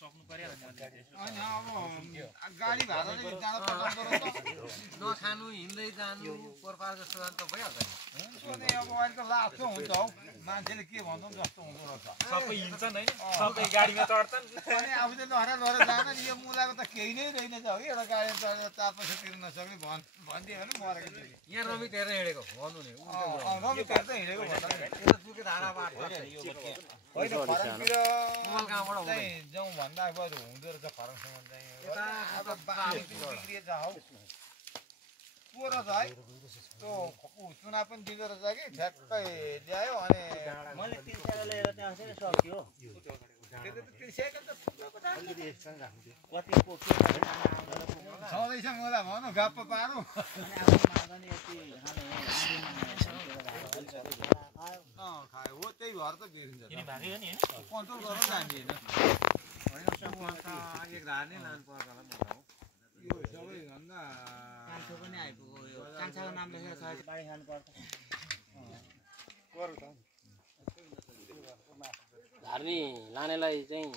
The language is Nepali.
सक्नु पर्यो नि हैन अब गाडी भाडाले जान पर्छ नखानु हिँड्दै जानु परपार जस्तो जानु त भइहाल्छ नि हुन्छ नि अब अहिलेको लाप्चो हुन्छ हौ मान्छेले के भन्छ जस्तो हुँदो रहेछ सबै हिँड्छन् हैन सबै गाडीमा चढ्छन् अनि अब चाहिँ लहरा लहरा जान नि यो मुलाको त केही नै रहेनछ हौ एउटा गाडी चढेर 4 पैसा तिर्न नसक्ने भनिदियो भने मरेको थियो यहाँ रमित हेरेर हिँडेको भन्नु नि रमित हेर्दै हिँडेको भन्दा यो जुके धारा बाटो होइन फरकतिर चाहिँ जाउँ भन्दा बरु हुँदो रहेछ फरकसम्म चाहिँ अब बाटो बिग्रिएछ हौ को रहेछ है त्यो चुना पनि दिँदो रहेछ कि ठ्याक्कै ल्यायो अनि मैले 3 चार लिएर त्यहाँ चाहिँ सक्यो कति पोख्यो छँदैछ मलाई भन गप्प पारौँ खायो हो त्यही भएर त बिग्रिन्छ कन्ट्रोल गर्नु जान्दिएन एक धार नै लानु पर्छ होला म त यो सबैभन्दा कान्छो पनि आइपुग्यो यो कान्छाको नाम लेखेर छ बारी खानु पर्छ धार्नी लानेलाई चाहिँ